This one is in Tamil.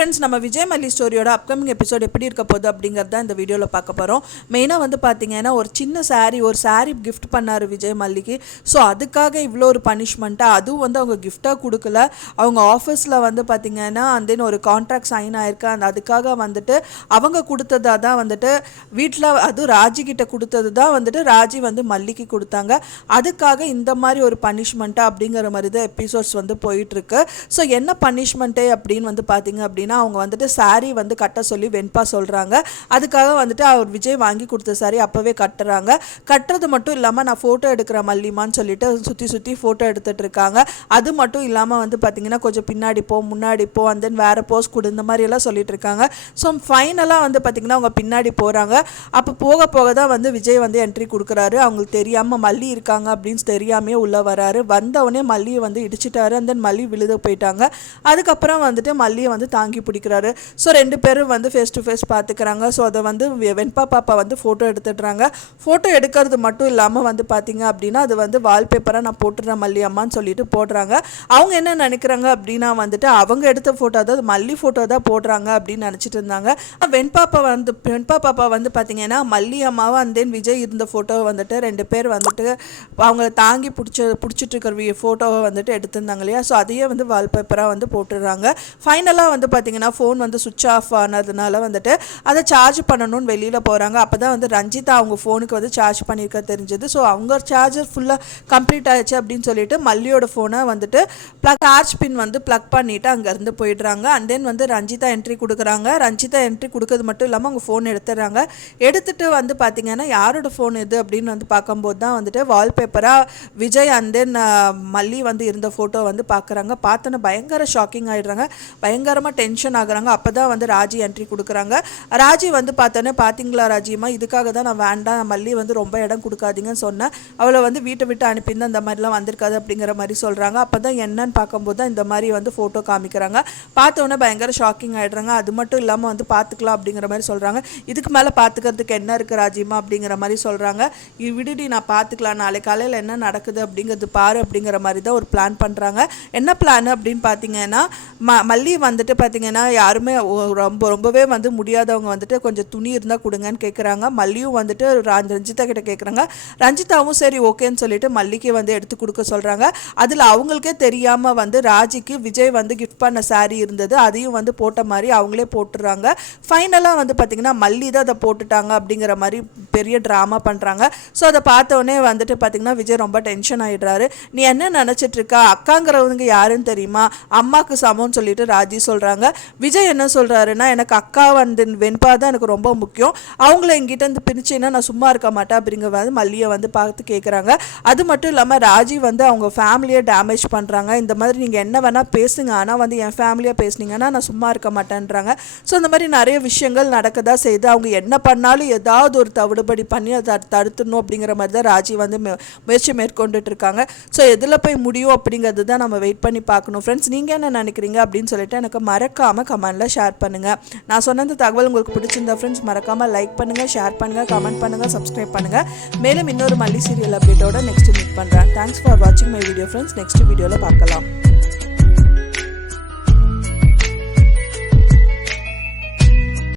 ஃப்ரெண்ட்ஸ், நம்ம விஜய் மல்லி ஸ்டோரியோட அப்கமிங் எபிசோட் எப்படி இருக்க போகுது அப்படிங்கிறத இந்த வீடியோவில் பார்க்க போகிறோம். மெயினாக வந்து பார்த்தீங்கன்னா ஒரு சின்ன ஒரு சாரீ கிஃப்ட் பண்ணார் விஜய் மல்லிக்கு. ஸோ அதுக்காக இவ்வளோ ஒரு பனிஷ்மெண்ட்டாக, அதுவும் வந்து அவங்க கிஃப்டாக கொடுக்கல, அவங்க ஆஃபீஸில் வந்து பார்த்தீங்கன்னா தென் ஒரு கான்ட்ராக்ட் சைன் ஆயிருக்கு. அதுக்காக வந்துட்டு அவங்க கொடுத்ததா தான் வந்துட்டு வீட்டில், அதுவும் ராஜி கிட்ட கொடுத்தது தான் வந்துட்டு ராஜி வந்து மல்லிக்கு கொடுத்தாங்க. அதுக்காக இந்த மாதிரி ஒரு பனிஷ்மெண்ட்டாக அப்படிங்கிற மாதிரி தான் எபிசோட்ஸ் வந்து போயிட்டுருக்கு. ஸோ என்ன பனிஷ்மெண்ட்டே அப்படின்னு வந்து பார்த்தீங்க அப்படின்னா, அவங்க வந்துட்டு சாரீ வந்து கட்ட சொல்லி வெண்பா சொல்கிறாங்க. அதுக்காக வந்துட்டு அவர் விஜய் வாங்கி கொடுத்த சாரீ அப்போவே கட்டுறாங்க. கட்டுறது மட்டும் இல்லாமல் நான் ஃபோட்டோ எடுக்கிற மல்லிமான்னு சொல்லிட்டு சுற்றி சுற்றி ஃபோட்டோ எடுத்துகிட்டு இருக்காங்க. அது மட்டும் இல்லாமல் வந்து பார்த்திங்கன்னா கொஞ்சம் பின்னாடி போ, முன்னாடி போ, அண்ட் தென் வேறு போஸ் கொடு, இந்த மாதிரியெல்லாம் சொல்லிட்டு இருக்காங்க. ஸோ ஃபைனலாக வந்து பார்த்திங்கன்னா அவங்க பின்னாடி போகிறாங்க. அப்போ போக போக தான் வந்து விஜய் வந்து என்ட்ரி கொடுக்குறாரு. அவங்களுக்கு தெரியாமல் மல்லி இருக்காங்க அப்படின்னு தெரியாமே உள்ளே வராரு. வந்தவொடனே மல்லியை வந்து இடிச்சிட்டாரு. அண்ட் தென் மல்லி விழுத போயிட்டாங்க. அதுக்கப்புறம் வந்துட்டு மல்லியை வந்து தாங்கி பிடிக்கிறாரு. ஸோ ரெண்டு பேரும் வந்து ஃபேஸ் டு ஃபேஸ் பார்த்துக்கிறாங்க. ஸோ அதை வந்து வெண்பா பாப்பா வந்து ஃபோட்டோ எடுத்துடுறாங்க. ஃபோட்டோ எடுக்கிறது மட்டும் இல்லாமல் வந்து பார்த்தீங்க அப்படின்னா அது வந்து வால்பேப்பராக நான் போட்டுடுறேன் மல்லி அம்மான்னு சொல்லிட்டு போடுறாங்க. அவங்க என்ன நினைக்கிறாங்க அப்படின்னா வந்துட்டு அவங்க எடுத்த ஃபோட்டோ, அதாவது மல்லி ஃபோட்டோ தான் போடுறாங்க அப்படின்னு நினச்சிட்டு இருந்தாங்க. வெண்பா பாப்பா வந்து பார்த்தீங்கன்னா மல்லி அம்மாவை அண்ட் தென் விஜய் இருந்த ஃபோட்டோவை வந்துட்டு ரெண்டு பேர் வந்துட்டு அவங்கள தாங்கி பிடிச்சிட்டு இருக்கிற ஃபோட்டோவை வந்துட்டு எடுத்திருந்தாங்க இல்லையா. ஸோ அதையே வந்து வால்பேப்பராக வந்து போட்டுடுறாங்க. ஃபைனலாக வந்து பார்த்தீங்கன்னா ஃபோன் வந்து சுவிட்ச் ஆஃப் ஆனதுனால வந்துட்டு அதை சார்ஜ் பண்ணணும்னு வெளியில் போகிறாங்க. அப்போ தான் வந்து ரஞ்சிதா அவங்க ஃபோனுக்கு வந்து சார்ஜ் பண்ணியிருக்க தெரிஞ்சது. ஸோ அவங்க சார்ஜர் ஃபுல்லாக கம்ப்ளீட் ஆகிடுச்சு அப்படின்னு சொல்லிட்டு மல்லியோட ஃபோனை வந்துட்டு சார்ஜ் பின் வந்து ப்ளக் பண்ணிவிட்டு அங்கேருந்து போயிடுறாங்க. அண்ட் தென் வந்து ரஞ்சிதா என்ட்ரி கொடுக்குறாங்க. ரஞ்சிதா என்ட்ரி கொடுக்கறது மட்டும் இல்லாமல் அவங்க ஃபோன் எடுத்துடுறாங்க. எடுத்துகிட்டு வந்து பார்த்திங்கன்னா யாரோட ஃபோன் இது அப்படின்னு வந்து பார்க்கும்போது தான் வந்துட்டு வால்பேப்பராக விஜய் அண்ட் தென் மல்லி வந்து இருந்த ஃபோட்டோ வந்து பார்க்குறாங்க. பார்த்தோன்னே பயங்கர ஷாக்கிங் ஆகிடுறாங்க, பயங்கரமாக டென்ஷன் ஆகுறாங்க. அப்போ தான் வந்து ராஜி என்ட்ரி கொடுக்குறாங்க. ராஜி வந்து பார்த்தோன்னே, பார்த்தீங்களா ராஜிமா, இதுக்காக தான் நான் வேண்டாம், மல்லி வந்து ரொம்ப இடம் கொடுக்காதீங்கன்னு சொன்னேன், அவளை வந்து வீட்டை விட்டு அனுப்பியிருந்தா இந்த மாதிரிலாம் வந்திருக்காது அப்படிங்கிற மாதிரி சொல்கிறாங்க. அப்போ தான் என்னன்னு பார்க்கும்போது தான் இந்த மாதிரி வந்து ஃபோட்டோ காமிக்கிறாங்க. பார்த்தோன்னே பயங்கர ஷாக்கிங் ஆகிடுறாங்க. அது மட்டும் இல்லாமல் வந்து பார்த்துக்கலாம் அப்படிங்கிற மாதிரி சொல்கிறாங்க. இதுக்கு மேலே பார்த்துக்கிறதுக்கு என்ன இருக்குது ராஜிமா அப்படிங்கிற மாதிரி சொல்கிறாங்க. விடுடி, நான் பார்த்துக்கலாம், நாளை காலையில் என்ன நடக்குது அப்படிங்கிறது பாரு அப்படிங்கிற மாதிரி தான் ஒரு பிளான் பண்ணுறாங்க. என்ன பிளான் அப்படின்னு பார்த்தீங்கன்னா, மல்லி வந்துட்டு பார்த்தீங்கன்னா யாருமே ரொம்பவே வந்து முடியாதவங்க வந்துட்டு கொஞ்சம் துணி இருந்தால் கொடுங்கன்னு கேட்குறாங்க. மல்லியும் வந்துட்டு ரஞ்சிதா கிட்ட கேட்குறாங்க. ரஞ்சிதாவும் சரி ஓகேன்னு சொல்லிட்டு மல்லிக்கு வந்து எடுத்து கொடுக்க சொல்கிறாங்க. அதில் அவங்களுக்கே தெரியாமல் வந்து ராஜிக்கு விஜய் வந்து கிஃப்ட் பண்ண சாரீ இருந்தது, அதையும் வந்து போட்ட மாதிரி அவங்களே போட்டுடுறாங்க. ஃபைனலாக வந்து பார்த்திங்கன்னா மல்லி தான் அதை போட்டுட்டாங்க அப்படிங்கிற மாதிரி பெரிய ட்ராமா பண்ணுறாங்க. ஸோ அதை பார்த்தோன்னே வந்துட்டு பார்த்திங்கன்னா விஜய் ரொம்ப டென்ஷன் ஆகிடுறாரு. நீ என்ன நினச்சிட்ருக்கா, அக்காங்கிறவங்க யாருன்னு தெரியுமா, அம்மாவுக்கு சமம்னு சொல்லிட்டு ராஜி சொல்கிறாங்க. விஜய் என்ன சொல்கிறாருன்னா, எனக்கு அக்கா வந்து வெண்பா தான் எனக்கு ரொம்ப முக்கியம், அவங்கள எங்கிட்ட இருந்து பிரிச்சுன்னா நான் சும்மா இருக்க மாட்டேன் அப்படிங்கிற வந்து மல்லியை வந்து பார்த்து கேட்குறாங்க. அது மட்டும் இல்லாமல் ராஜி வந்து அவங்க ஃபேமிலியை டேமேஜ் பண்ணுறாங்க. இந்த மாதிரி நீங்கள் என்ன வேணால் பேசுங்க, ஆனால் வந்து என் ஃபேமிலியாக பேசுனீங்கன்னா நான் சும்மா இருக்க மாட்டேன்றாங்க. ஸோ இந்த மாதிரி நிறைய விஷயங்கள் நடக்கதா செய்து அவங்க என்ன பண்ணாலும் ஏதாவது ஒரு தவிடுபடி பண்ணி அதை தடுத்துடணும் அப்படிங்கிற மாதிரி தான் ராஜி வந்து முயற்சி மேற்கொண்டுட்டு இருக்காங்க. ஸோ எதில் போய் முடியும் அப்படிங்கிறது தான் நம்ம வெயிட் பண்ணி பார்க்கணும். ஃப்ரெண்ட்ஸ், நீங்கள் என்ன நினைக்கிறீங்க அப்படின்னு சொல்லிட்டு எனக்கு மறக்காமல் கமெண்ட்டில் ஷேர் பண்ணுங்கள். நான் சொன்ன இந்த தகவல் உங்களுக்கு பிடிச்சிருந்தா ஃப்ரெண்ட்ஸ் மறக்காமல் லைக் பண்ணுங்கள், ஷேர் பண்ணுங்கள், கமெண்ட் பண்ணுங்கள், சப்ஸ்கிரைப் பண்ணுங்கள். மேலும் இன்னொரு மல்லி சீரியல் அப்டேட்டோட நெக்ஸ்ட் மீட் பண்ணுறேன். தேங்க்ஸ் ஃபார் வாட்சிங் மை வீடியோ ஃப்ரெண்ட்ஸ். நெக்ஸ்ட் வீடியோவில் பார்க்கலாம்.